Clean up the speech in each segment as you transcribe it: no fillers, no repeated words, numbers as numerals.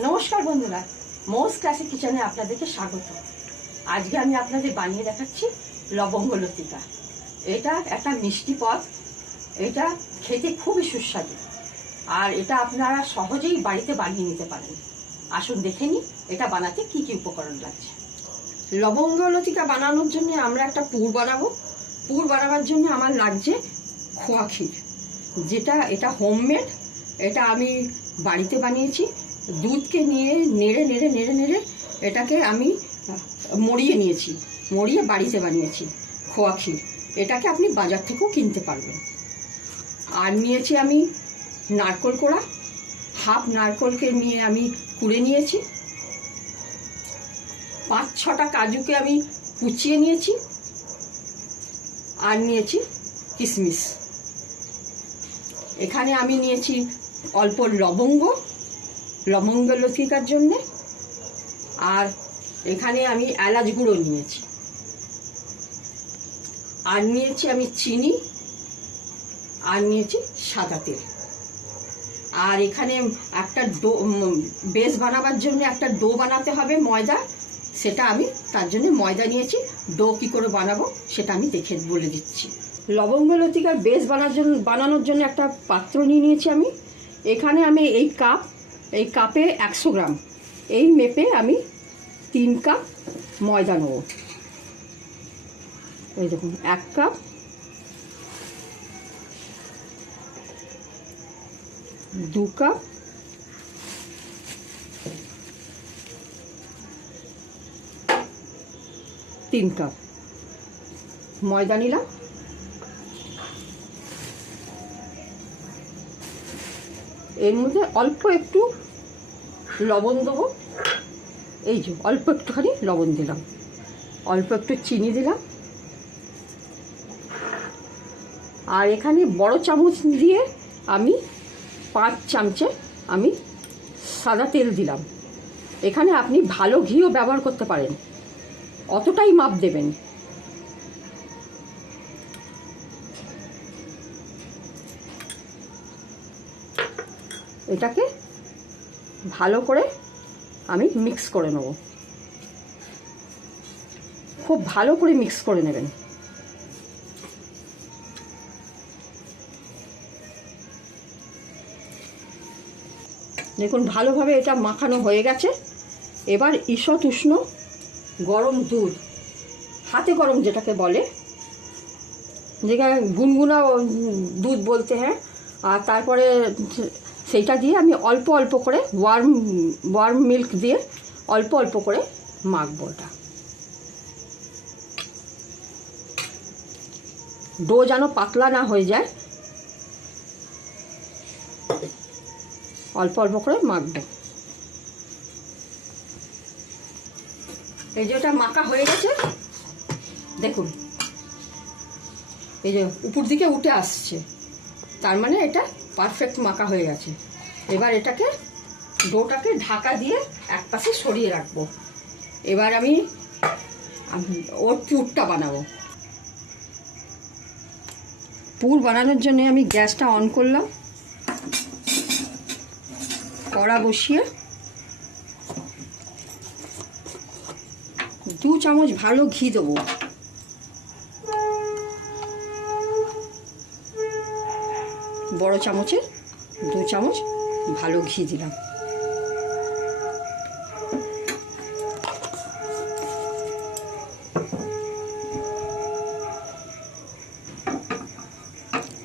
নমস্কার বন্ধুরা, মৌস ক্লাসিক কিচেনে আপনাদেরকে স্বাগত। আজকে আমি আপনাদের বানিয়ে দেখাচ্ছি লবঙ্গ লতিকা। এটা একটা মিষ্টি পদ, এটা খেতে খুবই সুস্বাদু, আর এটা আপনারা সহজেই বাড়িতে বানিয়ে নিতে পারেন। আসুন দেখে নিই এটা বানাতে কি কি উপকরণ লাগছে। লবঙ্গ লতিকা বানানোর জন্য আমরা একটা পুর বানাবো। পুর বানাবার জন্য আমার লাগছে খোয়া ক্ষীর, এটা হোমমেড। এটা আমি বাড়িতে বানিয়েছি। দুধকে নিয়ে নেড়ে নেড়ে নেড়ে নেড়ে এটাকে আমি মরিয়ে নিয়েছি, মরিয়ে বাড়িতে বানিয়েছি খোয়া ক্ষীর। এটাকে আপনি বাজার থেকেও কিনতে পারবেন। আর নিয়েছি আমি নারকেল কোড়া, হাফ নারকেলকে নিয়ে আমি কুড়ে নিয়েছি। 5-6টা কাজুকে আমি কুচিয়ে নিয়েছি। আর নিয়েছি কিশমিশ। এখানে আমি নিয়েছি অল্প লবঙ্গ লতিকার জন্যে। আর এখানে আমি এলাচ গুঁড়ো নিয়েছি। আর নিয়েছি আমি চিনি, আর নিয়েছি সাদা তেল। আর এখানে একটা বেস বানাবার জন্য একটা ডো বানাতে হবে ময়দা, সেটা আমি তার জন্য ময়দা নিয়েছি। ডো কী করে বানাবো সেটা আমি দেখে বলে দিচ্ছি। লবঙ্গ লতিকার বেস বানানোর জন্য একটা পাত্র নিয়ে নিয়েছি আমি। এখানে আমি এই কাপে 100 গ্রাম, এই মেপে আমি 3 কাপ ময়দা নেব। এই দেখুন, 1 কাপ, 2 কাপ, 3 কাপ ময়দা নিলাম। এর মধ্যে অল্প একটু লবণ দেবো। এই যে অল্প একটুখানি লবণ দিলাম, অল্প একটু চিনি দিলাম। আর এখানে বড় চামচ দিয়ে আমি 5 চামচে আমি সাদা তেল দিলাম। এখানে আপনি ভালো ঘিও ব্যবহার করতে পারেন, অতটাই মাপ দেবেন। এটাকে ভালো করে আমি মিক্স করে নেব। খুব ভালো করে মিক্স করে নেবেন। দেখুন ভালোভাবে এটা মাখানো হয়ে গেছে। এবার ঈষৎ উষ্ণ গরম দুধ, হাতে গরম যেটাকে বলে, যেখানে গুনগুনা দুধ বলতে, হ্যাঁ। আর তারপরে সেইটা দিয়ে আমি অল্প অল্প করে ওয়ার্ম মিল্ক দিয়ে অল্প অল্প করে মাখবো। এটা ডো যেন পাতলা না হয়ে যায়, অল্প অল্প করে মাখবো। এই যে এটা মাখা হয়ে গেছে, দেখুন এই যে উপর দিকে উঠে আসছে, তার মানে এটা পারফেক্ট মাখা হয়ে গেছে। এবার ডোটাকে ঢাকা দিয়ে একপাশে সরিয়ে রাখবো। এবার আমি ওর পুরটা বানাবো। পুর বানানোর জন্য আমি গ্যাসটা অন করলাম, কড়া বসিয়ে 2 চামচ ভালো ঘি দেবো। বড় চামচে 2 চামচ ভালো ঘি দিলাম।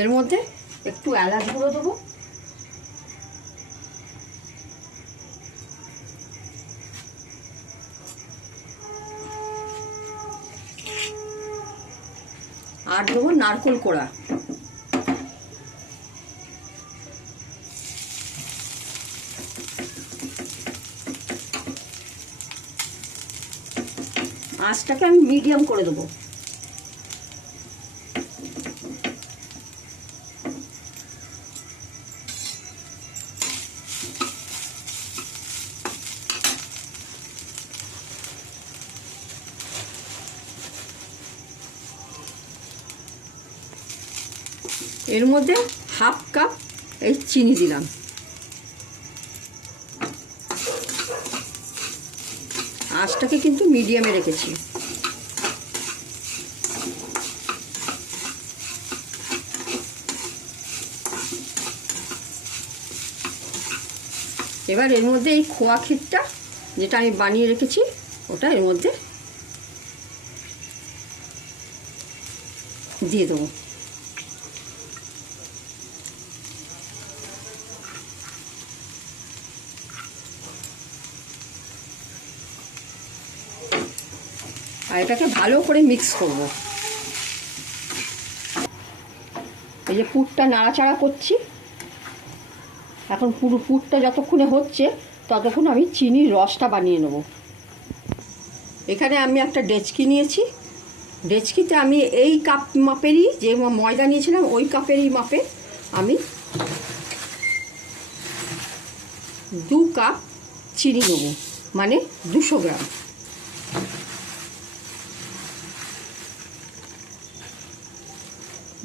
এর মধ্যে একটু এলাচ গুঁড়ো দেবো। আর দেবো নারকেল কোড়া। আঁচটাকে আমি মিডিয়াম করে দেবো। এর মধ্যে 1/2 কাপ এই চিনি দিলাম। আঁচটাকে কিন্তু মিডিয়ামে রেখেছি। এবার এর মধ্যে এই খোয়া ক্ষীরটা যেটা আমি বানিয়ে রেখেছি ওটা এর মধ্যে দিয়ে দেবো। আর এটাকে ভালো করে মিক্স করব। এই যে পুরটা নাড়াচাড়া করছি, এখন পুরো পুরটা যতক্ষণে হচ্ছে ততক্ষণ আমি চিনির রসটা বানিয়ে নেব। এখানে আমি একটা ডেচকি নিয়েছি, ডেচকিতে আমি এই কাপ মাপেরই যে ময়দা নিয়েছিলাম ওই কাপেরই মাপে আমি 2 কাপ চিনি নেব, মানে 200 গ্রাম।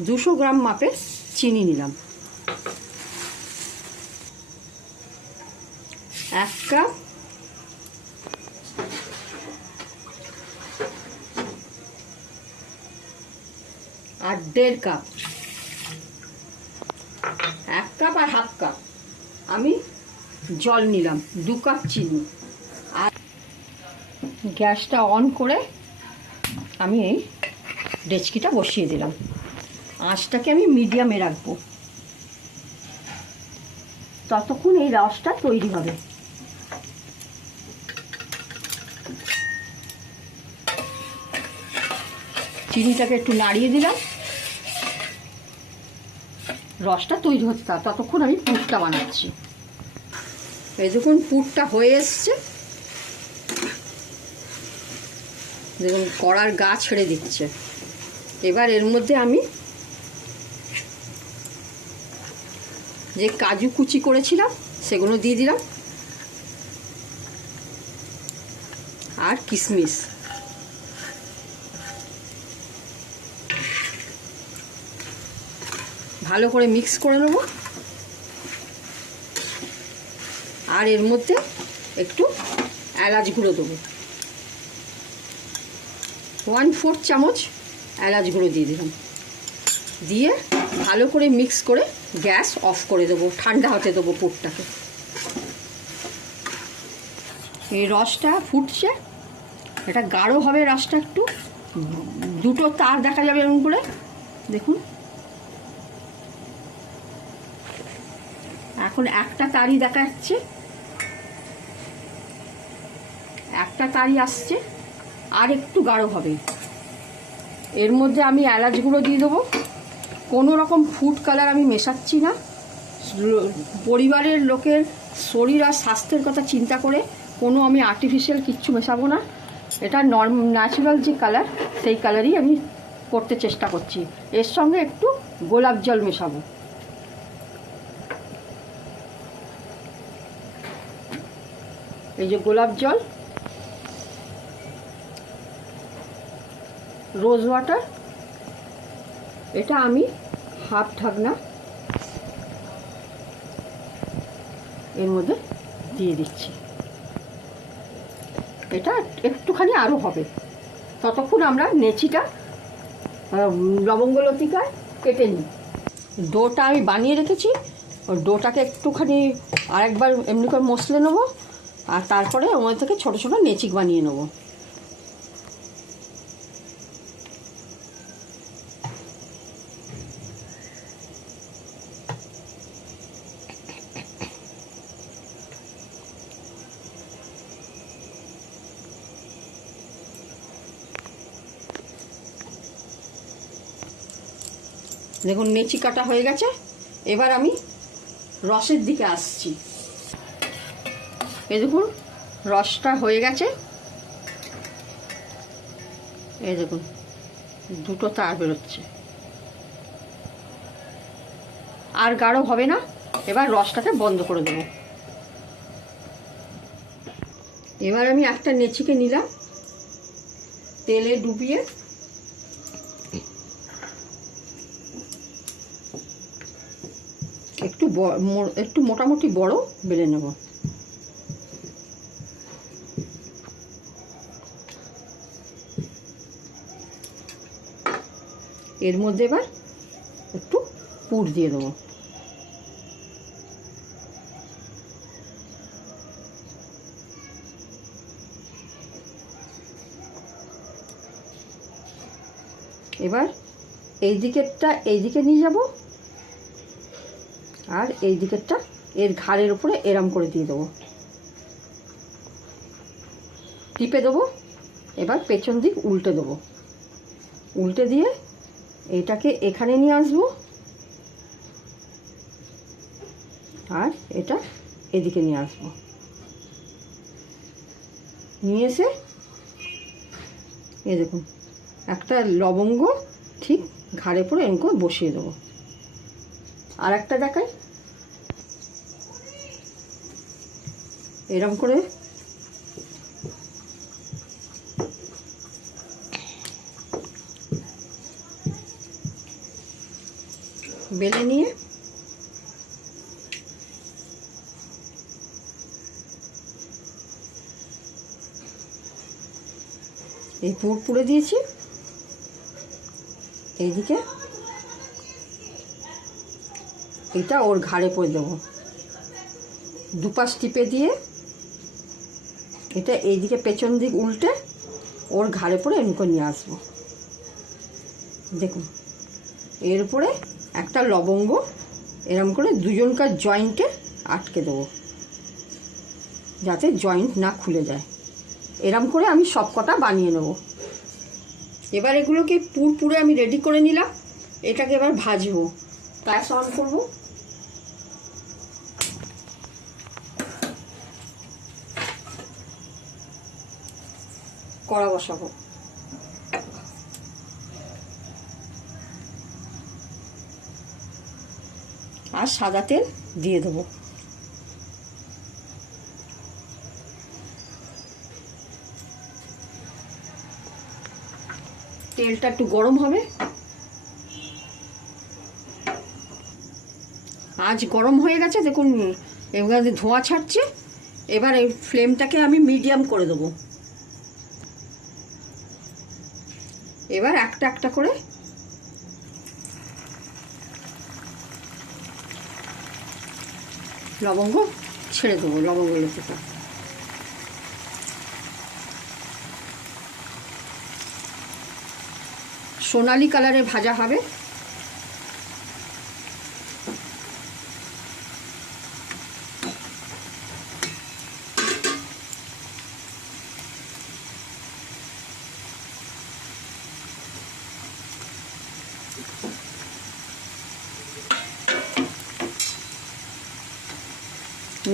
দুশো গ্রাম মাপে চিনি নিলাম। 1 কাপ আর 1.5 কাপ, 1 কাপ আর হাফ কাপ আমি জল নিলাম, 2 কাপ চিনি। আর গ্যাসটা অন করে আমি এই ডেচকিটা বসিয়ে দিলাম। আঁচটাকে আমি মিডিয়ামে রাখবো, ততক্ষণ এই রসটা তৈরি হবে। চিনিটাকে একটু নাড়িয়ে দিলাম, রসটা তৈরি হচ্ছে, ততক্ষণ আমি পুরটা বানাচ্ছি। এই দেখুন পুরটা হয়ে এসছে, দেখুন কড়ার গা ছেড়ে দিচ্ছে। এবার এর মধ্যে আমি যে কাজু কুচি করেছিলাম সেগুলো দিয়ে দিলাম, আর কিশমিশ। ভালো করে মিক্স করে নেব। আর এর মধ্যে একটু এলাচ গুঁড়ো দেবো, 1/4 চামচ এলাচ গুঁড়ো দিয়ে দিলাম। দিয়ে ভালো করে মিক্স করে গ্যাস অফ করে দেবো, ঠান্ডা হতে দেবো পুরটাকে। এই রসটা ফুটছে, এটা গাঢ় হবে রসটা, একটু 2টো তার দেখা যাবে এরকম করে, দেখুন। এখন একটা তারই দেখা যাচ্ছে, একটা তারই আসছে, আর একটু গাঢ় হবে। এর মধ্যে আমি এলাচ গুঁড়ো দিয়ে দেবো। কোনো রকম ফুড কালার আমি মেশাচ্ছি না। পরিবারের লোকের শরীর আর স্বাস্থ্যের কথা চিন্তা করে কোনো আমি আর্টিফিশিয়াল কিচ্ছু মেশাবো না। এটা ন্যাচারাল যে কালার সেই কালারই আমি করতে চেষ্টা করছি। এর সঙ্গে একটু গোলাপ জল মেশাবো। এই যে গোলাপ জল, রোজ ওয়াটার, এটা আমি হাফ ঢাকনা এর মধ্যে দিয়ে দিচ্ছি। এটা একটুখানি আরও হবে, ততক্ষণ আমরা নেচিটা লবঙ্গ লতিকায় কেটে নিই। ডোটা আমি বানিয়ে রেখেছি, ওই ডোটাকে একটুখানি আরেকবার এমনি করে মশলে নেবো, আর তারপরে ওর থেকে ছোটো ছোটো নেচিক বানিয়ে নেবো। দেখুন নেচি কাটা হয়ে গেছে। এবার আমি রসের দিকে আসছি। এই দেখুন রসটা হয়ে গেছে, এই দেখুন 2টো তার বেরোচ্ছে, আর গাঢ় হবে না। এবার রসটাকে বন্ধ করে দেবো। এবার আমি একটা নেচিকে নিলাম, তেলে ডুবিয়ে একটু মোটামুটি বড় বেলে নেব। এর মধ্যে এবার একটু পুর দিয়ে দেবো। এবার এই দিকেরটা এই দিকে নিয়ে যাব, আর এই দিকেরটা এর ঘাড়ের উপরে এরম করে দিয়ে দেবো, টিপে দেবো। এবার পেছন দিক উল্টে দেবো, উল্টে দিয়ে এটাকে এখানে নিয়ে আসবো, আর এটা এদিকে নিয়ে আসবো। নিয়ে এসে এই দেখুন একটা লবঙ্গ ঠিক ঘাড়ে পরে এরকম বসিয়ে দেবো। আর একটা দেখাই, এরম করে বেলে নিয়ে এই পুর পুড়ে দিয়েছি, এইদিকে এটা ওর ঘাড়ে পরে দেবো। দুপাশ টিপে দিয়ে এটা এইদিকে পেছন দিক উল্টে ওর ঘাড়ে পরে এমনি করে নিয়ে আসবো। দেখুন এর উপরে একটা লবঙ্গ এরম করে দুজনকার জয়েন্টে আটকে দেবো, যাতে জয়েন্ট না খুলে যায়। এরম করে আমি সব কটা বানিয়ে নেব। এবার এগুলোকে পুর পুরে আমি রেডি করে নিলাম। এটাকে এবার ভাজবো। গ্যাস অন করবো, কড়া বসাবো। আর সাদা তেল দিয়ে দেবো। তেলটা একটু গরম হবে। আজ গরম হয়ে গেছে, দেখুন এবার ধোঁয়া ছাড়ছে। এবার এই ফ্লেমটাকে আমি মিডিয়াম করে দেবো। এবার একটা একটা করে লবঙ্গ ছেড়ে দেবো, লবঙ্গ লতিকা। সোনালি কালারে ভাজা হবে।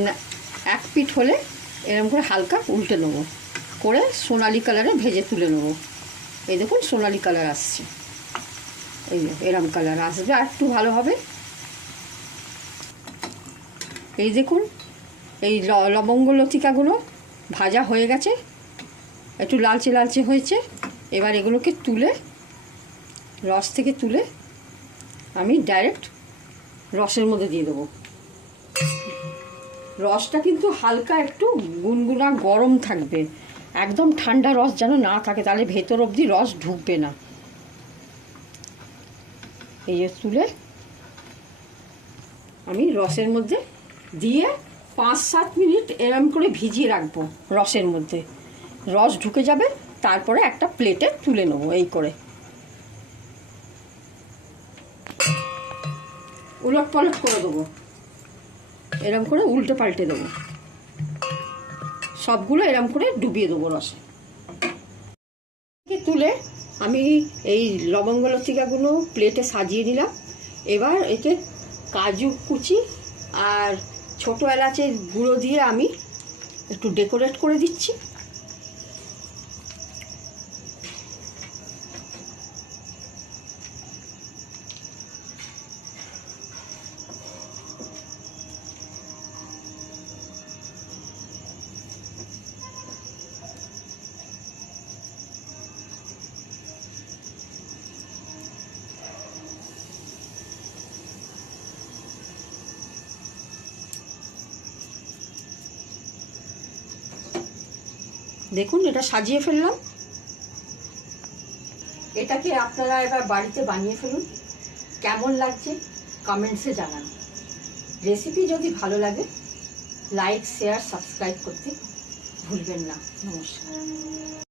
না, এক পিঠ হলে এরকম করে হালকা উল্টে নেবো, করে সোনালি কালারে ভেজে তুলে নেবো। এই দেখুন সোনালি কালার আসছে, এই এরকম কালার আসবে, আর একটু ভালো হবে। এই দেখুন এই লবঙ্গ লতিকাগুলো ভাজা হয়ে গেছে, একটু লালচে লালচে হয়েছে। এবার এগুলোকে তুলে, রস থেকে তুলে আমি ডাইরেক্ট রসের মধ্যে দিয়ে দেবো। রসটা কিন্তু হালকা একটু গুনগুনা গরম থাকবে, একদম ঠান্ডা রস যেন না থাকে, তাহলে ভেতর অবধি রস ঢুকবে না। এই যে তুলে আমি রসের মধ্যে দিয়ে 5-7 মিনিট এরম করে ভিজিয়ে রাখবো রসের মধ্যে। রস ঢুকে যাবে, তারপরে একটা প্লেটে তুলে নেবো। এই করে উলট পালট করে দেবো, এরম করে উল্টে পাল্টে দেবো। সবগুলো এরম করে ডুবিয়ে দেবো রসে। তুলে আমি এই লবঙ্গ লতিকাগুলো প্লেটে সাজিয়ে দিলাম। এবার এতে কাজু কুচি আর ছোটো এলাচের গুঁড়ো দিয়ে আমি একটু ডেকোরেট করে দিচ্ছি। দেখুন এটা সাজিয়ে ফেললাম। এটাকে আপনারা এবার বাড়িতে বানিয়ে ফেলুন। কেমন লাগছে কমেন্টসে জানান। রেসিপি যদি ভালো লাগে লাইক শেয়ার সাবস্ক্রাইব করতে ভুলবেন না। নমস্কার।